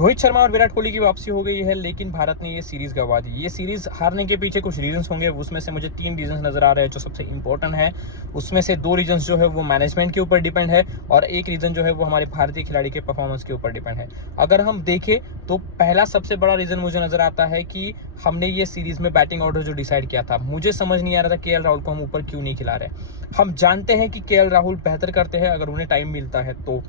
रोहित शर्मा और विराट कोहली की वापसी हो गई है, लेकिन भारत ने ये सीरीज गंवा दी। ये सीरीज हारने के पीछे कुछ रीजंस होंगे, उसमें से मुझे 3 रीजंस नजर आ रहे हैं जो सबसे इंपॉर्टेंट है। उसमें से 2 रीजंस जो है वो मैनेजमेंट के ऊपर डिपेंड है और एक रीजन जो है वो हमारे भारतीय खिलाड़ी के परफॉर्मेंस के ऊपर डिपेंड है। अगर हम देखें तो पहला सबसे बड़ा रीजन मुझे नजर आता है कि हमने ये सीरीज में बैटिंग ऑर्डर जो डिसाइड किया था, मुझे समझ नहीं आ रहा था केएल राहुल को हम ऊपर क्यों नहीं खिला रहे। हम जानते हैं कि केएल राहुल बेहतर करते हैं अगर उन्हें टाइम मिलता है तो।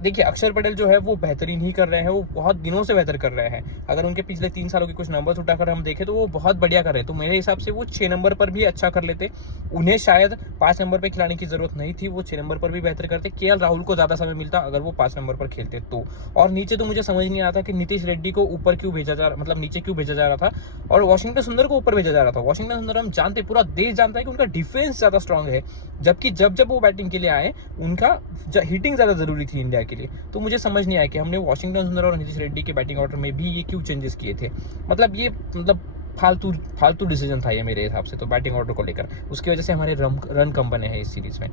देखिए अक्षर पटेल जो है वो बेहतरीन ही कर रहे हैं, वो बहुत दिनों से बेहतर कर रहे हैं। अगर उनके पिछले 3 सालों के कुछ नंबर्स उठाकर हम देखें तो वो बहुत बढ़िया कर रहे हैं। तो मेरे हिसाब से वो 6 नंबर पर भी अच्छा कर लेते, उन्हें शायद 5 नंबर पर खिलाने की जरूरत नहीं थी, वो 6 नंबर पर भी बेहतर करते। केएल राहुल को ज्यादा समय मिलता अगर वो 5 नंबर पर खेलते तो। और नीचे तो मुझे समझ नहीं आता कि नीतीश रेड्डी को ऊपर क्यों भेजा जा रहा, मतलब नीचे क्यों भेजा जा रहा था और वाशिंगटन सुंदर को ऊपर भेजा जा रहा था। वाशिंगटन सुंदर हम जानते, पूरा देश जानता है कि उनका डिफेंस ज्यादा स्ट्रांग है, जबकि जब वो बैटिंग के लिए आए उनका हिटिंग ज्यादा जरूरी थी इंडिया के लिए। तो मुझे समझ नहीं आया कि हमने वाशिंगटन सुंदर और नीतीश रेड्डी के बैटिंग ऑर्डर में भी ये क्यों चेंजेस किए थे। मतलब फालतू डिसीजन था ये मेरे हिसाब से तो बैटिंग ऑर्डर को लेकर। उसकी वजह से हमारे रन कम बने हैं इस सीरीज में।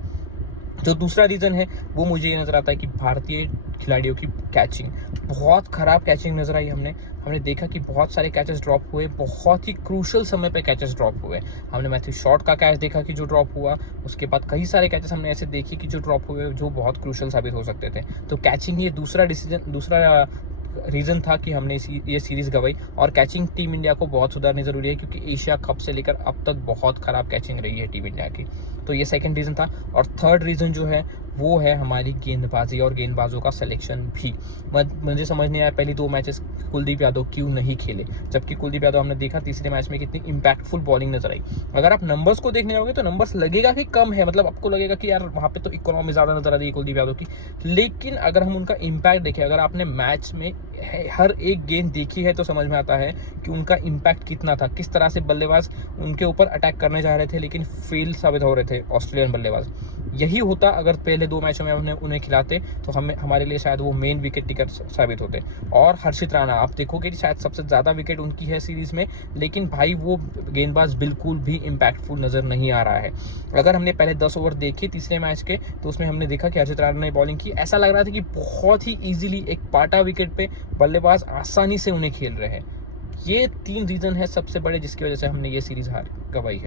जो दूसरा रीज़न है वो मुझे ये नज़र आता है कि भारतीय खिलाड़ियों की कैचिंग, बहुत ख़राब कैचिंग नज़र आई। हमने देखा कि बहुत सारे कैचेस ड्रॉप हुए, बहुत ही क्रूशल समय पे कैचेस ड्रॉप हुए। हमने मैथ्यू शॉट का कैच देखा कि जो ड्रॉप हुआ, उसके बाद कई सारे कैचेस हमने ऐसे देखे कि जो ड्रॉप हुए जो बहुत क्रूशल साबित हो सकते थे। तो कैचिंग ये दूसरा रीज़न था कि हमने ये सीरीज़ गंवाई। और कैचिंग टीम इंडिया को बहुत सुधारनी ज़रूरी है क्योंकि एशिया कप से लेकर अब तक बहुत ख़राब कैचिंग रही है टीम इंडिया की। तो ये सेकंड रीज़न था। और थर्ड रीज़न जो है वो है हमारी गेंदबाजी और गेंदबाजों का सिलेक्शन भी। मुझे समझ नहीं आया पहली 2 मैचेस कुलदीप यादव क्यों नहीं खेले, जबकि कुलदीप यादव हमने देखा तीसरे मैच में कितनी इंपैक्टफुल बॉलिंग नजर आई। अगर आप नंबर्स को देखने जाओगे तो नंबर्स लगेगा कि कम है, मतलब आपको लगेगा कि यार वहाँ पे तो इकोनॉमी ज़्यादा नजर आ रही है कुलदीप यादव की। लेकिन अगर हम उनका इम्पैक्ट देखें, अगर आपने मैच में हर एक गेंद देखी है तो समझ में आता है कि उनका इम्पैक्ट कितना था, किस तरह से बल्लेबाज उनके ऊपर अटैक करने जा रहे थे लेकिन फेल साबित हो रहे थे ऑस्ट्रेलियन बल्लेबाज। यही होता अगर पहले 2 मैचों में उन्हें खिलाते तो हमारे लिए शायद वो मेन विकेट टिकर साबित होते। और हर्षित राणा आप देखोगे कि शायद सबसे ज़्यादा विकेट उनकी है सीरीज़ में, लेकिन भाई वो गेंदबाज बिल्कुल भी इम्पैक्टफुल नज़र नहीं आ रहा है। अगर हमने पहले 10 ओवर देखे तीसरे मैच के तो उसमें हमने देखा कि हर्षित राणा ने बॉलिंग की, ऐसा लग रहा था कि बहुत ही ईजिली एक पाटा विकेट पे बल्लेबाज आसानी से उन्हें खेल रहे हैं। ये 3 रीज़न है सबसे बड़े जिसकी वजह से हमने ये सीरीज़ गंवाई है।